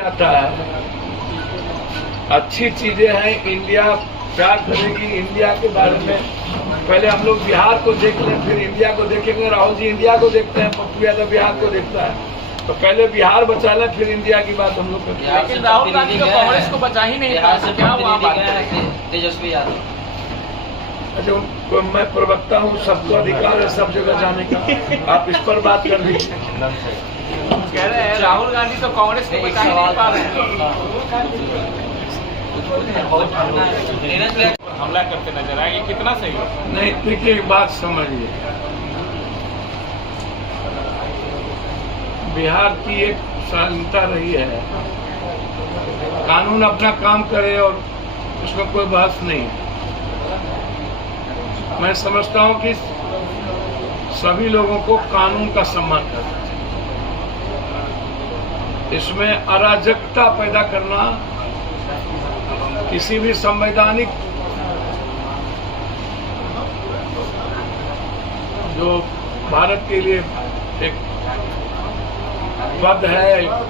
आता है। अच्छी चीजें हैं, इंडिया प्यार करेगी इंडिया के बारे में। पहले हम लोग बिहार को देख लें, फिर इंडिया को देखेंगे। राहुल जी इंडिया को देखते हैं, पप्पू यादव बिहार को देखता है, तो पहले बिहार बचा लें, फिर इंडिया की बात हम लोग करते हैं। लेकिन राहुल गांधी तो कांग्रेस को बचा ही नहीं था, क्या हुआ तेजस्वी यादव? अच्छा, मैं प्रवक्ता हूँ, सबको अधिकार है सब जगह जाने का। आप इस पर बात कर लीजिए। कह रहे हैं राहुल गांधी तो कांग्रेस को बचा ही नहीं पा रहे हैं, हमला करते नजर आए, ये कितना सही है? नहीं, देखिए एक बात समझिए, बिहार की एक शालीनता रही है, कानून अपना काम करे और उसमें कोई बहस नहीं है। मैं समझता हूं कि सभी लोगों को कानून का सम्मान करना चाहिए। इसमें अराजकता पैदा करना किसी भी संवैधानिक जो भारत के लिए एक पद है,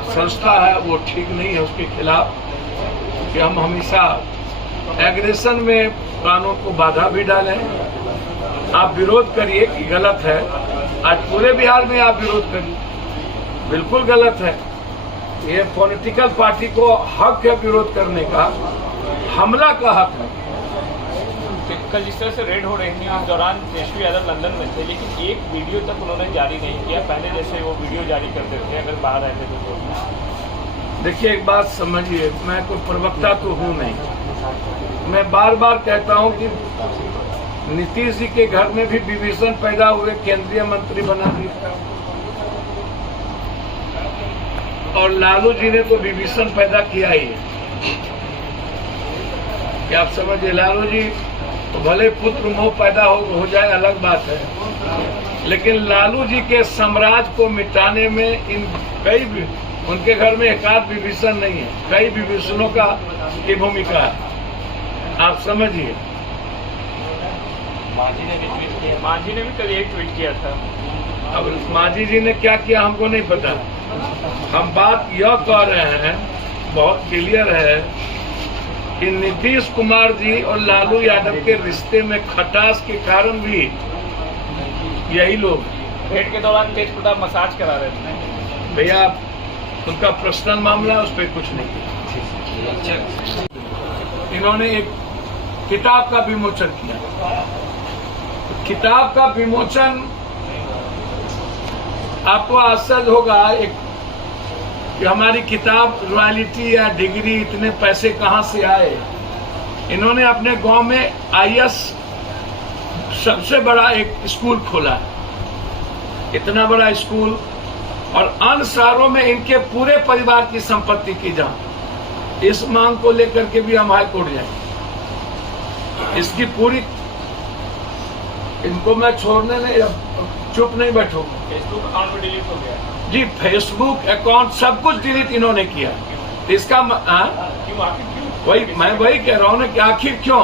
संस्था है, वो ठीक नहीं है। उसके खिलाफ कि हम हमेशा एग्रेशन में कानून को बाधा भी डालें। आप विरोध करिए कि गलत है, आज पूरे बिहार में आप विरोध करिए, बिल्कुल गलत है। ये पॉलिटिकल पार्टी को हक है विरोध करने का, हमला का हक है। कल जिस तरह से रेड हो रही थी उस दौरान तेजस्वी यादव लंदन में थे, लेकिन एक वीडियो तक उन्होंने जारी नहीं किया। पहले जैसे वो वीडियो जारी करते थे अगर बाहर रहते थे तो। देखिए एक बात समझिए, मैं कोई प्रवक्ता तो हूँ नहीं। मैं बार बार कहता हूँ कि नीतीश जी के घर में भी विभीषण पैदा हुए, केंद्रीय मंत्री बना दिया, और लालू जी ने तो विभीषण पैदा किया ही है। क्या आप समझिए, लालू जी तो भले पुत्र मोह पैदा हो जाए अलग बात है, लेकिन लालू जी के साम्राज्य को मिटाने में इन कई उनके घर में एकाध विभीषण नहीं है, कई विभीषणों की भूमिका है। आप समझिए। मांझी ने भी कल एक ट्वीट किया था। अब मांझी जी ने क्या किया हमको नहीं पता। हम बात यह कह रहे हैं, बहुत क्लियर है कि नीतीश कुमार जी और लालू यादव के रिश्ते में खटास के कारण भी यही लोग। भेंट के दौरान तेज प्रताप मसाज करा रहे थे। भैया उनका पर्सनल मामला है, उस पर कुछ नहीं किया। इन्होंने एक किताब का विमोचन किया। किताब का विमोचन आपको आश्चर्य होगा एक कि हमारी किताब रॉयल्टी या डिग्री इतने पैसे कहां से आए। इन्होंने अपने गांव में आईएएस सबसे बड़ा एक स्कूल खोला, इतना बड़ा स्कूल, और अन्य शहरों में इनके पूरे परिवार की संपत्ति की जांच। इस मांग को लेकर के भी हम हाई कोर्ट जाएंगे। इसकी पूरी, इनको मैं छोड़ने नहीं, चुप नहीं बैठूंगा। फेसबुक अकाउंट भी डिलीट हो गया जी, फेसबुक अकाउंट सब कुछ डिलीट इन्होंने किया। इसका क्यों? वही मैं वही कह रहा हूं ना कि आखिर क्यों।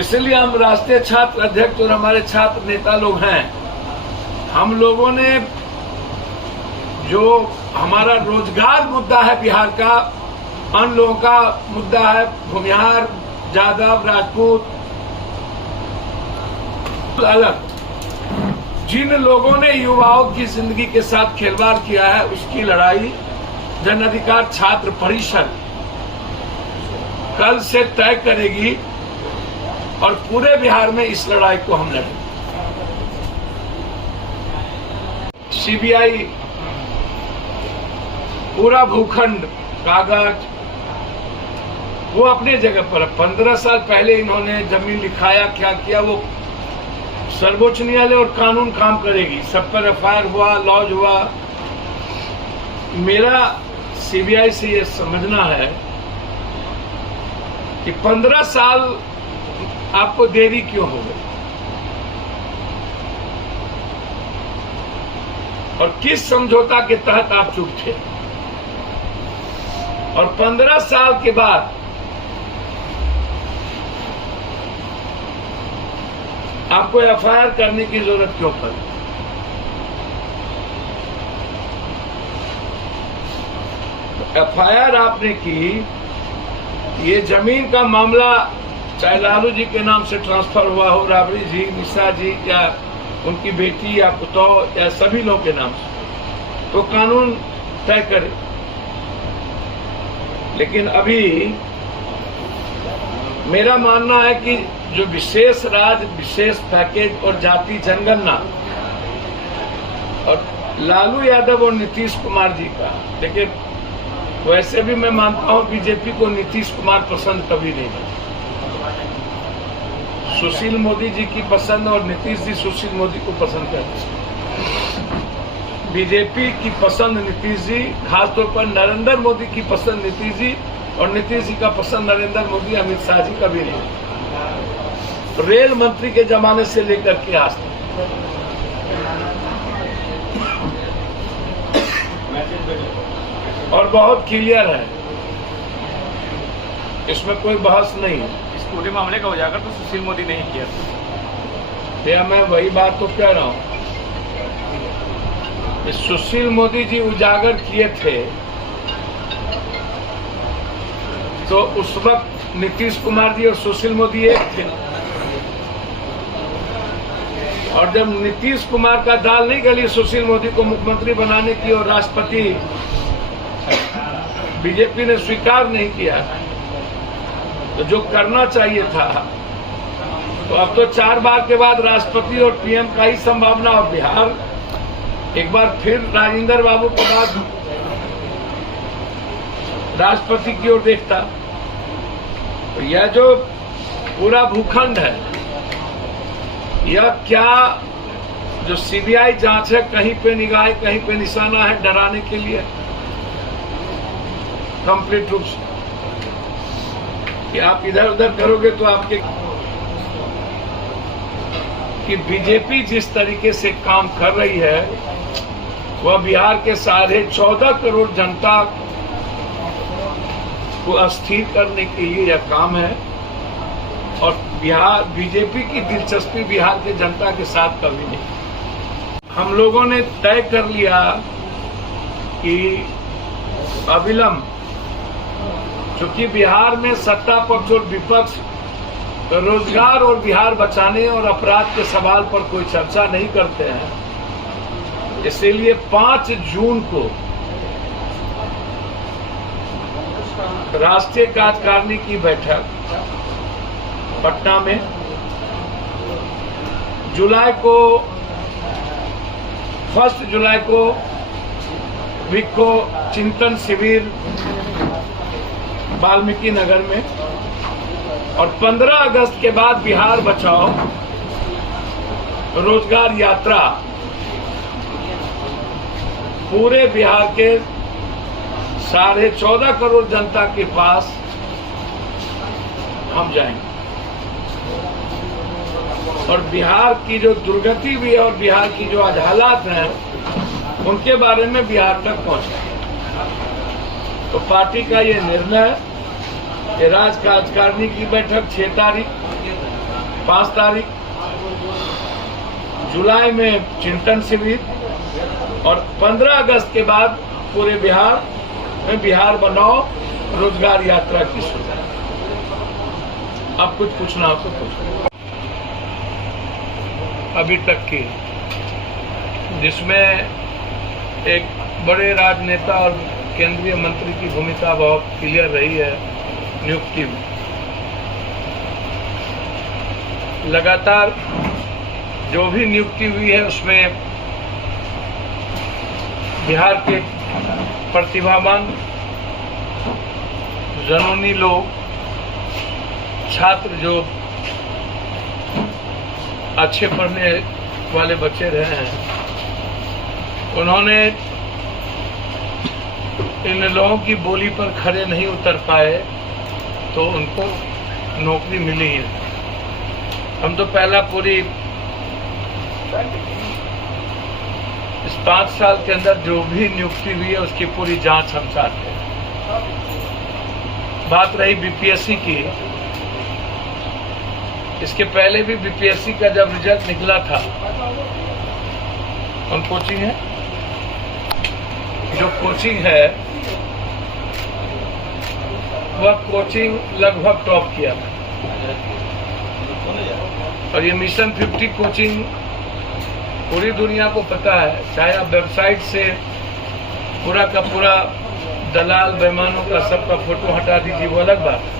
इसलिए हम राष्ट्रीय छात्र अध्यक्ष और हमारे छात्र नेता लोग हैं, हम लोगों ने जो हमारा रोजगार मुद्दा है बिहार का, अन्य लोगों का मुद्दा है, भूमिहार, यादव, राजपूत, अलग, जिन लोगों ने युवाओं की जिंदगी के साथ खिलवाड़ किया है, उसकी लड़ाई जन अधिकार छात्र परिषद कल से तय करेगी और पूरे बिहार में इस लड़ाई को हम लड़ेंगे। सीबीआई पूरा भूखंड, कागज वो अपने जगह पर। 15 साल पहले इन्होंने जमीन लिखाया, क्या किया, वो सर्वोच्च न्यायालय और कानून काम करेगी। सब पर एफआईआर हुआ, लॉज हुआ। मेरा सीबीआई से ये समझना है कि 15 साल आपको देरी क्यों हो गई और किस समझौता के तहत आप चुप थे, और 15 साल के बाद आपको एफआईआर करने की जरूरत क्यों पड़ी। एफआईआर आपने की, ये जमीन का मामला चाहे लालू जी के नाम से ट्रांसफर हुआ हो, राबड़ी जी, निशा जी या उनकी बेटी या पुतौह या सभी लोगों के नाम से, तो कानून तय करे। लेकिन अभी मेरा मानना है कि जो विशेष राज्य, विशेष पैकेज और जाति जनगणना और लालू यादव और नीतीश कुमार जी का, लेकिन वैसे भी मैं मानता हूं बीजेपी को नीतीश कुमार पसंद कभी नहीं है। सुशील मोदी जी की पसंद और नीतीश जी सुशील मोदी को पसंद करते हैं। बीजेपी की पसंद नीतीश जी, खासतौर पर नरेंद्र मोदी की पसंद नीतीश जी, और नीतीश जी का पसंद नरेंद्र मोदी, अमित शाह जी कभी नहीं। रेल मंत्री के जमाने से लेकर के आज तक और बहुत क्लियर है, इसमें कोई बहस नहीं है। इस पूरे मामले का उजागर तो सुशील मोदी ने ही किया। या मैं वही बात तो कह रहा हूं, सुशील मोदी जी उजागर किए थे तो उस वक्त नीतीश कुमार जी और सुशील मोदी एक थे, और जब नीतीश कुमार का दाल नहीं गली सुशील मोदी को मुख्यमंत्री बनाने की और राष्ट्रपति बीजेपी ने स्वीकार नहीं किया, तो जो करना चाहिए था, तो अब तो 4 बार के बाद राष्ट्रपति और पीएम का ही संभावना, और बिहार एक बार फिर राजेंद्र बाबू के बाद राष्ट्रपति की ओर देखता। तो यह जो पूरा भूखंड है, यह क्या जो सीबीआई जांच है, कहीं पे निगाह, कहीं पे निशाना है डराने के लिए, कंप्लीट रूप से कि आप इधर उधर करोगे तो आपके, कि बीजेपी जिस तरीके से काम कर रही है वह बिहार के 14.5 करोड़ जनता को अस्थिर करने के लिए यह काम है, और बिहार बीजेपी की दिलचस्पी बिहार के जनता के साथ कभी नहीं। हम लोगों ने तय कर लिया कि अविलंब, चूंकि बिहार में सत्ता पक्ष और विपक्ष रोजगार और बिहार बचाने और अपराध के सवाल पर कोई चर्चा नहीं करते हैं, इसीलिए 5 जून को राष्ट्रीय कार्यकारिणी की बैठक पटना में, फर्स्ट जुलाई को विको चिंतन शिविर वाल्मीकि नगर में, और 15 अगस्त के बाद बिहार बचाओ रोजगार यात्रा पूरे बिहार के 14.5 करोड़ जनता के पास हम जाएंगे, और बिहार की जो दुर्गति भी है और बिहार की जो आज हालात हैं उनके बारे में बिहार तक पहुंचे। तो पार्टी का ये निर्णय, ये राज्य कार्यकारिणी की बैठक 6 तारीख, 5 तारीख जुलाई में चिंतन शिविर, और 15 अगस्त के बाद पूरे बिहार में बिहार बनाओ रोजगार यात्रा की शुरुआत। अब कुछ पूछना हो तो पूछो। अभी तक की, जिसमें एक बड़े राजनेता और केंद्रीय मंत्री की भूमिका बहुत क्लियर रही है नियुक्ति में। लगातार जो भी नियुक्ति हुई है उसमें बिहार के प्रतिभावान जनोनी लोग, छात्र जो अच्छे पढ़ने वाले बच्चे रहे हैं, उन्होंने इन लोगों की बोली पर खरे नहीं उतर पाए तो उनको नौकरी मिली है। हम तो पहला पूरी इस 5 साल के अंदर जो भी नियुक्ति हुई है उसकी पूरी जांच हम चाहते हैं। बात रही बीपीएससी की, इसके पहले भी बीपीएससी का जब रिजल्ट निकला था, कौन कोचिंग है, जो कोचिंग है वह कोचिंग लगभग टॉप किया था। और ये मिशन 50 कोचिंग पूरी दुनिया को पता है, चाहे आप वेबसाइट से पूरा का पूरा दलाल बेईमानों का सबका फोटो हटा दीजिए, वो अलग बात है।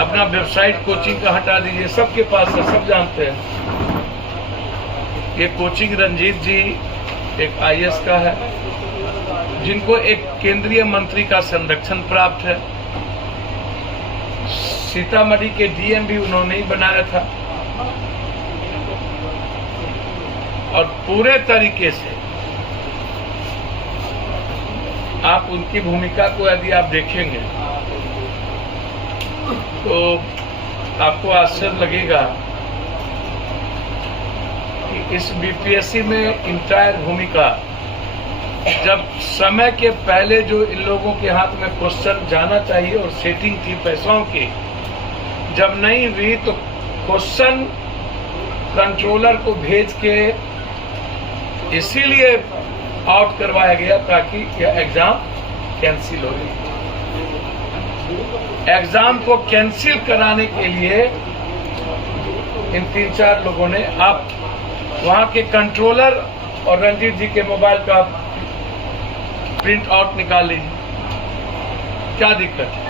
अपना वेबसाइट कोचिंग का हटा दीजिए, सबके पास है, सब जानते हैं। ये कोचिंग रंजीत जी एक IAS का है, जिनको एक केंद्रीय मंत्री का संरक्षण प्राप्त है। सीतामढ़ी के DM भी उन्होंने ही बनाया था। और पूरे तरीके से आप उनकी भूमिका को यदि आप देखेंगे तो आपको आश्चर्य लगेगा कि इस BPSC में इंटायर भूमिका, जब समय के पहले जो इन लोगों के हाथ में क्वेश्चन जाना चाहिए और सेटिंग थी पैसों की, जब नहीं हुई तो क्वेश्चन कंट्रोलर को भेज के इसीलिए आउट करवाया गया ताकि यह एग्जाम कैंसिल हो जाए। एग्जाम को कैंसिल कराने के लिए इन 3-4 लोगों ने, आप वहां के कंट्रोलर और रंजीत जी के मोबाइल का प्रिंट आउट निकाल लीजिए, क्या दिक्कत है?